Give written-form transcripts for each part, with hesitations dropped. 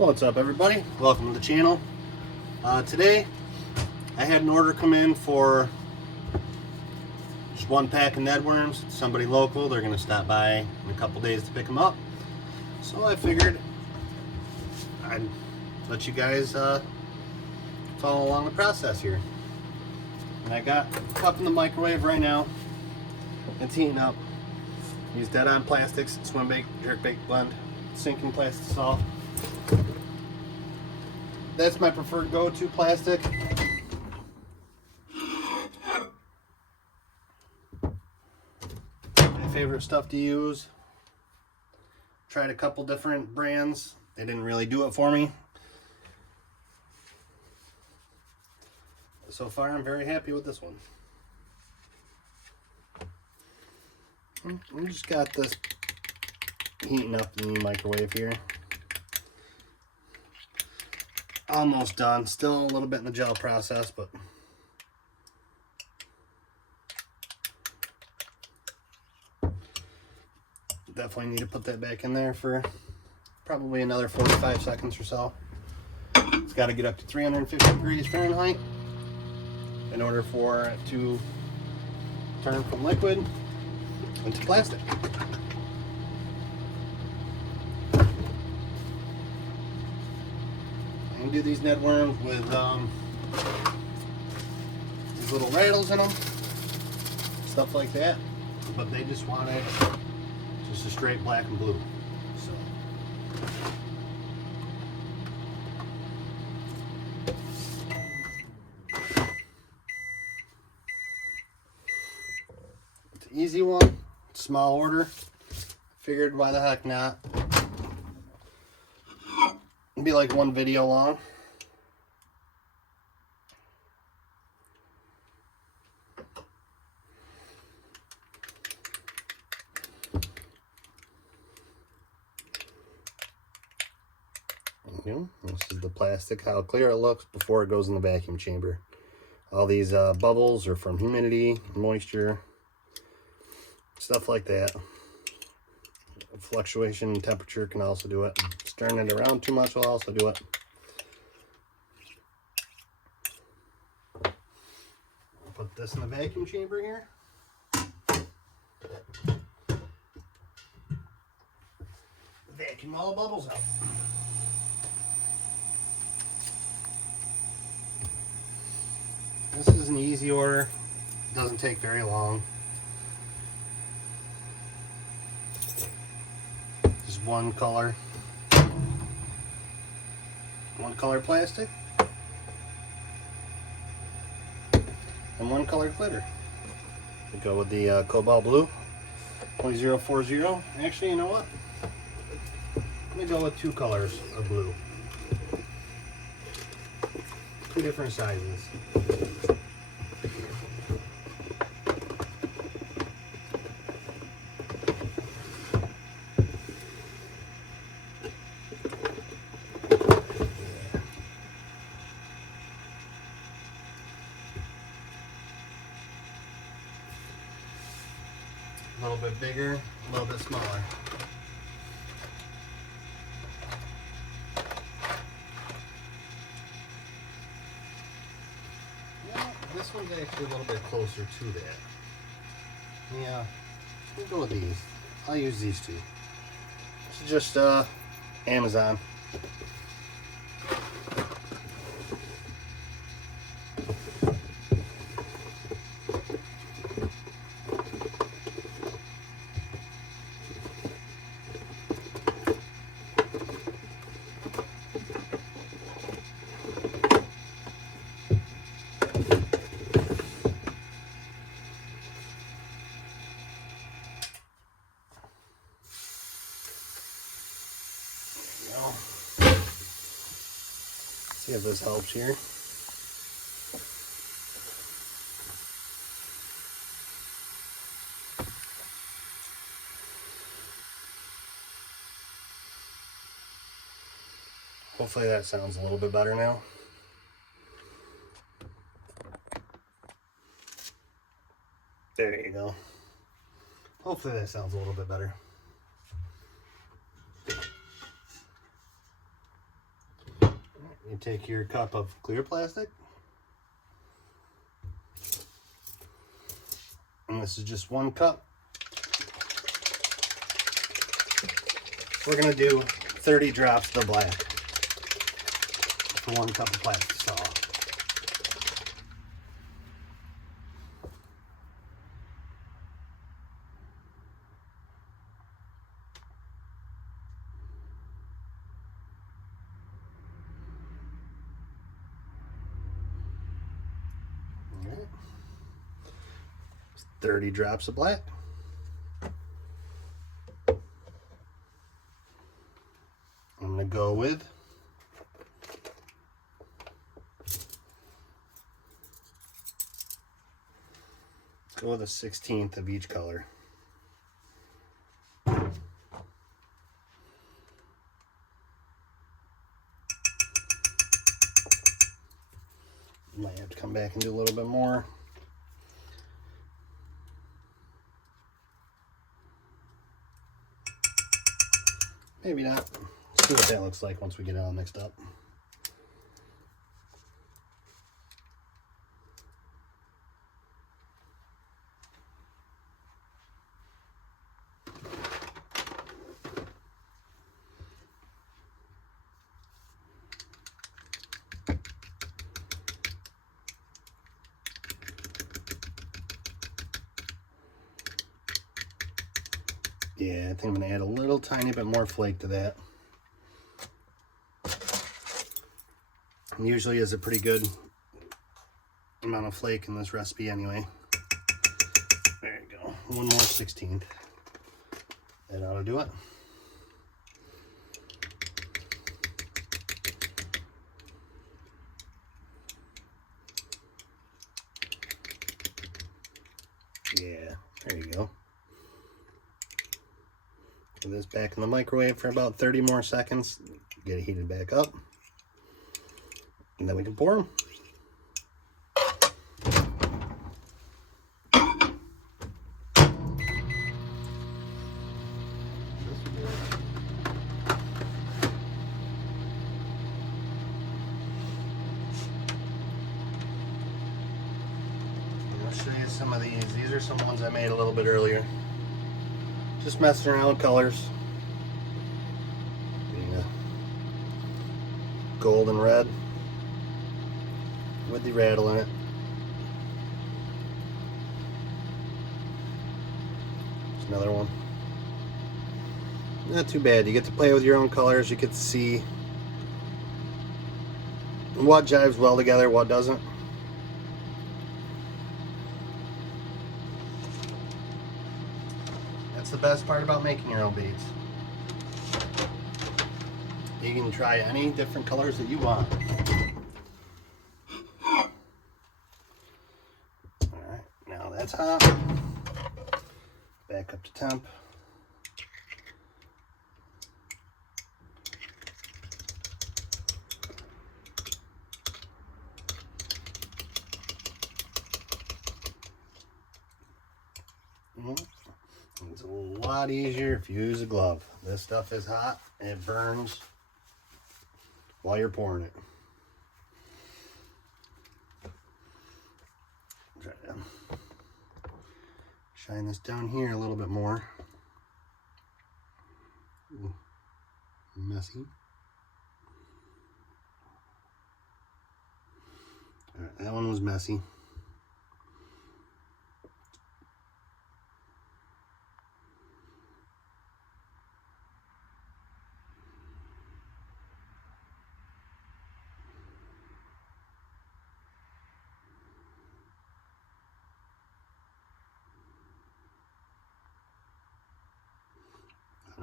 What's up, everybody? Welcome to the channel. Today I had an order come in for just one pack of Ned worms. Somebody local, they're going to stop by in a couple days to pick them up, so I figured I'd let you guys follow along the process here. And I got a cup in the microwave right now. It's heating up. Use Dead On Plastics swim bake jerk bake blend sinking plastic salt. That's my preferred go-to plastic. My favorite stuff to use. Tried a couple different brands. They didn't really do it for me. So far, I'm very happy with this one. We just got this heating up in the microwave here. Almost done. Still a little bit in the gel process, but definitely need to put that back in there for probably another 45 seconds or so. It's got to get up to 350 degrees Fahrenheit in order for it to turn from liquid into plastic. I can do these Ned worms with these little rattles in them, stuff like that, but they just want it just a straight black and blue. So it's an easy one, small order. Figured why the heck not. It'd be like one video long. This is the plastic, how clear it looks before it goes in the vacuum chamber. All these bubbles are from humidity, moisture, stuff like that. Fluctuation in temperature can also do it. Stirring it around too much will also do it. Put this in the vacuum chamber here. Vacuum all the bubbles out. This is an easy order. It doesn't take very long. Just one color plastic and one color glitter. We go with the cobalt blue 040. Actually, you know what? Let me go with two colors of blue. Two different sizes. A little bit bigger, a little bit smaller. Yeah, this one's actually a little bit closer to that. Yeah, we'll go with these. I'll use these two. This is just Amazon. See if this helps here. Hopefully that sounds a little bit better now. There you go. Hopefully that sounds a little bit better. You take your cup of clear plastic, and this is just 1 cup. We're gonna do 30 drops of the black for 1 cup of plastic salt. All right. 30 drops of black. I'm gonna go with a 1/16 of each color. Might have to come back and do a little bit more. Maybe not. Let's see what that looks like once we get it all mixed up. Yeah, I think I'm gonna add a little tiny bit more flake to that. And usually is a pretty good amount of flake in this recipe anyway. There you go. 1 more 16th. That ought to do it. Yeah, there you go. Put this back in the microwave for about 30 more seconds. Get it heated back up. And then we can pour them. I'll show you some of these. These are some ones I made a little bit earlier. Just messing around with colors. Yeah. Gold and red with the rattle in it. There's another one. Not too bad. You get to play with your own colors. You get to see what jives well together, what doesn't. That's the best part about making your own beads. You can try any different colors that you want. Alright, now that's hot. Back up to temp. It's a lot easier if you use a glove. This stuff is hot and it burns while you're pouring it. Try to shine this down here a little bit more. Ooh, messy. All right, that one was messy.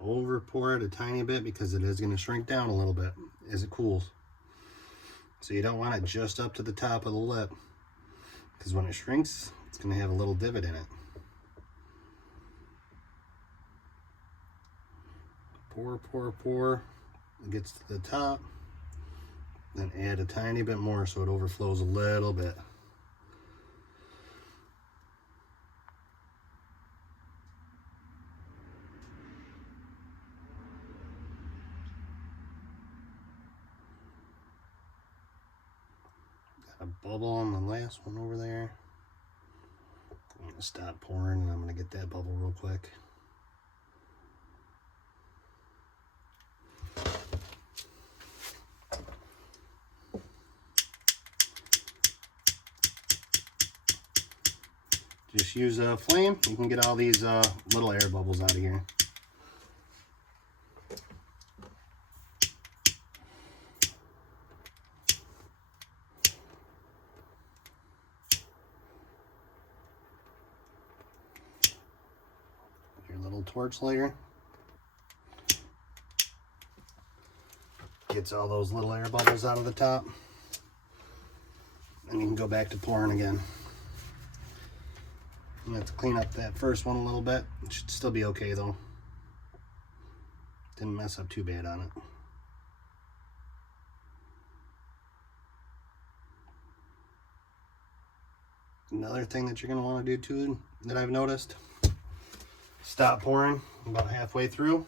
Over pour it a tiny bit because it is going to shrink down a little bit as it cools. So you don't want it just up to the top of the lip, because when it shrinks, it's going to have a little divot in it. Pour, pour, pour. It gets to the top. Then add a tiny bit more so it overflows a little bit. A bubble on the last one over there. I'm going to stop pouring and I'm going to get that bubble real quick. Just use a flame. You can get all these little air bubbles out of here. Your little torch layer gets all those little air bubbles out of the top. And you can go back to pouring again. You have to clean up that first one a little bit. It should still be okay though. Didn't mess up too bad on it. Another thing that you're going to want to do too that I've noticed, stop pouring about halfway through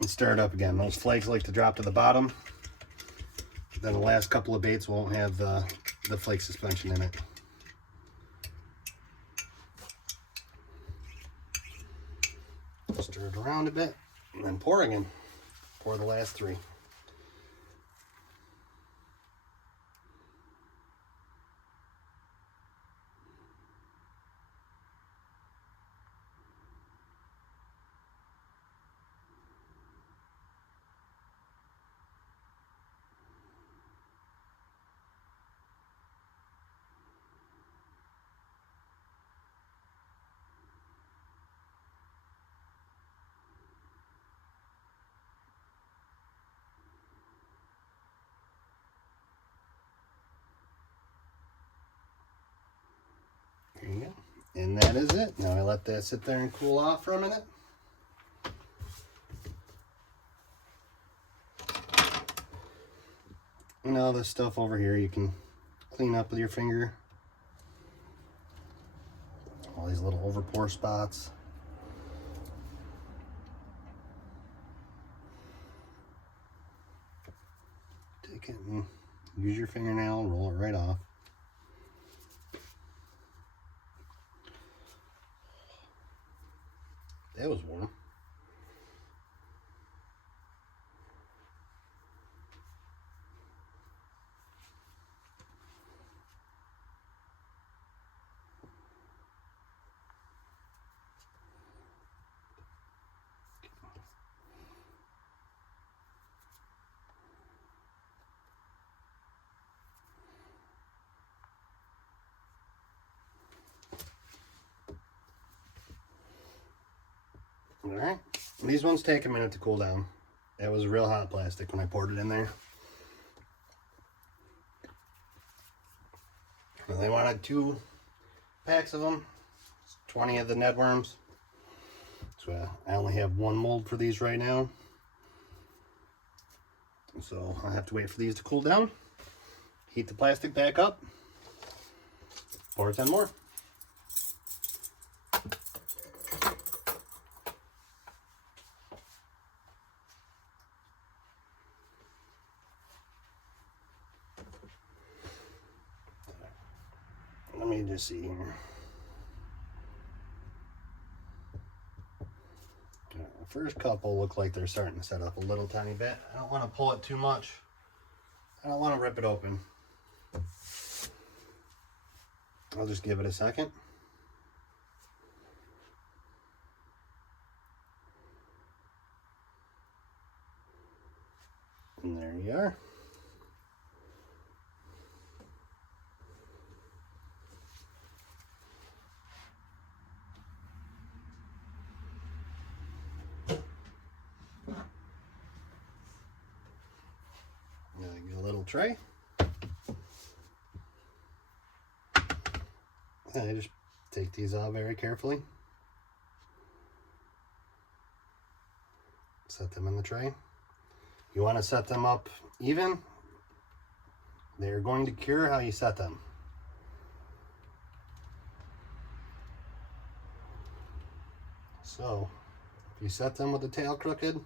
and stir it up again. Those flakes like to drop to the bottom. Then the last couple of baits won't have the flake suspension in it. Stir it around a bit and then pour again. Pour the last three. There you go. And that is it. Now I let that sit there and cool off for a minute. And all this stuff over here you can clean up with your finger. All these little overpour spots. Take it and use your fingernail and roll it right off. That was warm. Alright, these ones take a minute to cool down. It was real hot plastic when I poured it in there. And they wanted 2 packs of them, 20 of the Ned worms. So I only have 1 mold for these right now. So I'll have to wait for these to cool down. Heat the plastic back up. Pour 10 more. Let me just see here. The first couple look like they're starting to set up a little tiny bit. I don't want to pull it too much. I don't want to rip it open. I'll just give it a second. And there you are. Get a little tray. And I just take these out very carefully. Set them in the tray. You want to set them up even. They're going to cure how you set them. So, if you set them with the tail crooked,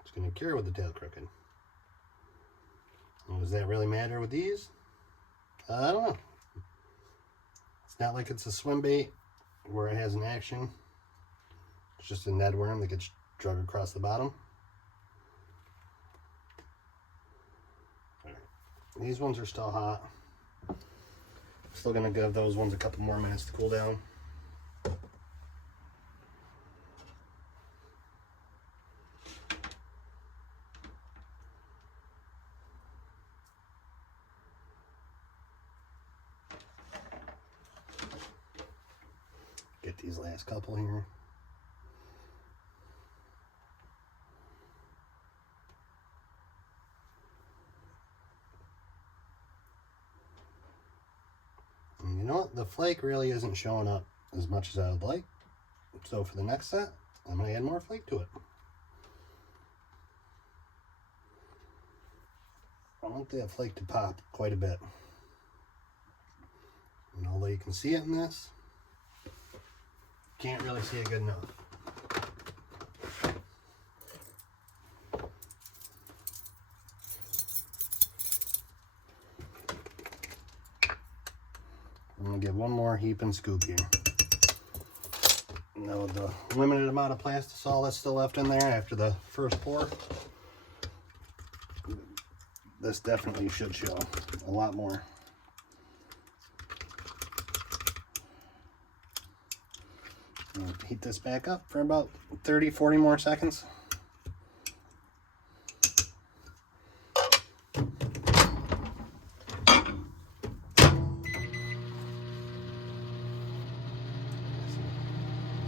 it's going to cure with the tail crooked. Does that really matter with these? I don't know. It's not like it's a swim bait where it has an action. It's just a Ned worm that gets drug across the bottom. All right. These ones are still hot. Still gonna give those ones a couple more minutes to cool down. Get these last couple here. And you know what? The flake really isn't showing up as much as I would like. So for the next set, I'm going to add more flake to it. I want that flake to pop quite a bit. And although you can see it in this, can't really see it good enough. I'm going to give one more heap and scoop here. Now with the limited amount of plastisol that's still left in there after the first pour, this definitely should show a lot more. Heat this back up for about 30-40 more seconds. These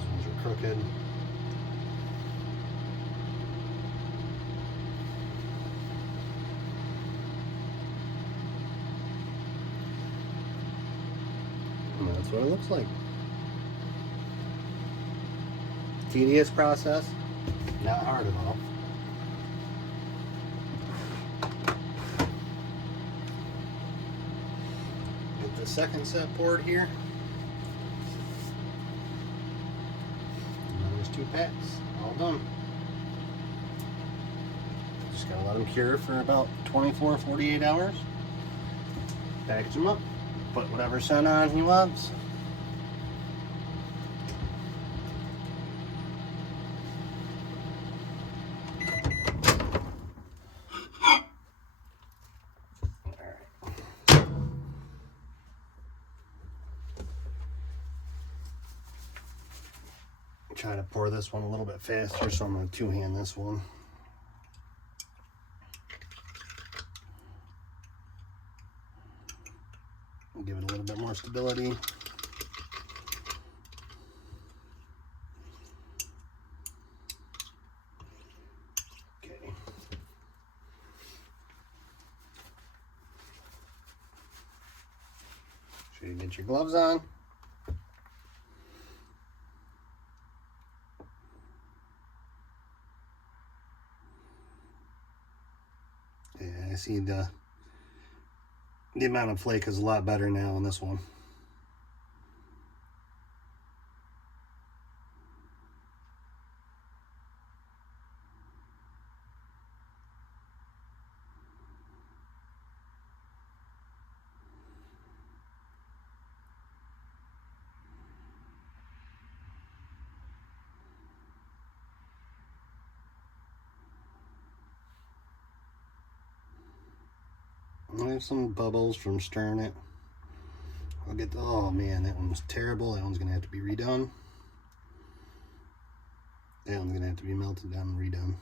ones are crooked. And that's what it looks like. Tedious process, not hard at all. Get the second set poured here. And there's 2 packs, all done. Just gotta let them cure for about 24-48 hours. Package them up, put whatever scent on he wants. Try to pour this one a little bit faster, so I'm going to 2-hand this one. Give it a little bit more stability. Okay. Sure you get your gloves on. I see the amount of flake is a lot better now on this one. There's some bubbles from stirring it. I'll get the, oh man, that one was terrible. That one's gonna have to be redone. That one's gonna have to be melted down and redone.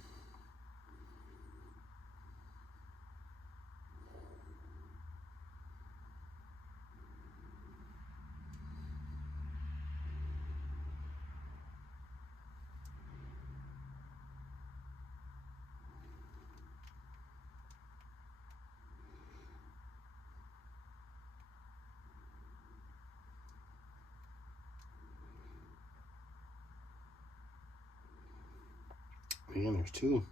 Man, there's 2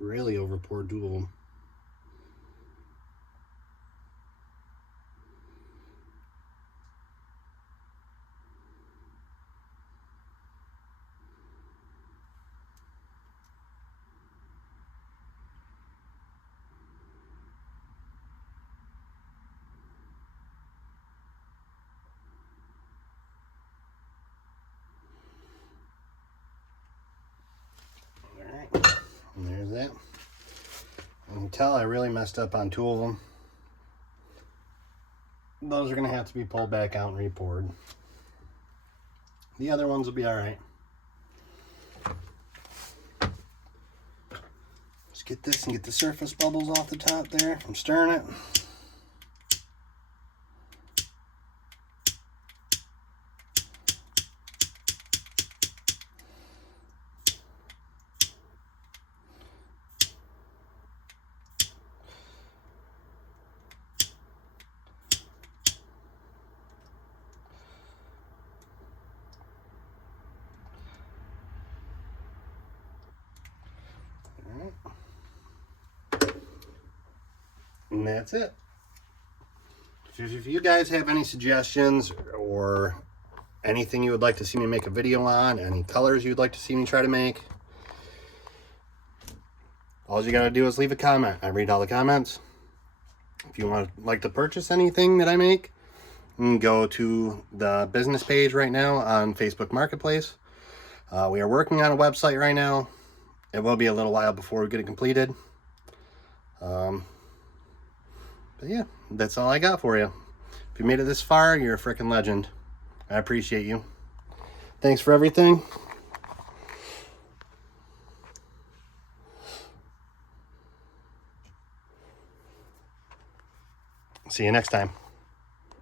really over poured 2 of them. that. You can tell I really messed up on two of them. Those are going to have to be pulled back out and re-poured. The other ones will be all right. Just get this and get the surface bubbles off the top there from stirring it. And that's it. If you guys have any suggestions or anything you would like to see me make a video on, any colors you'd like to see me try to make, all you gotta do is leave a comment. I read all the comments. If you like to purchase anything that I make, you can go to the business page right now on Facebook Marketplace. We are working on a website right now. It will be a little while before we get it completed. But yeah, that's all I got for you. If you made it this far, you're a freaking legend. I appreciate you. Thanks for everything. See you next time.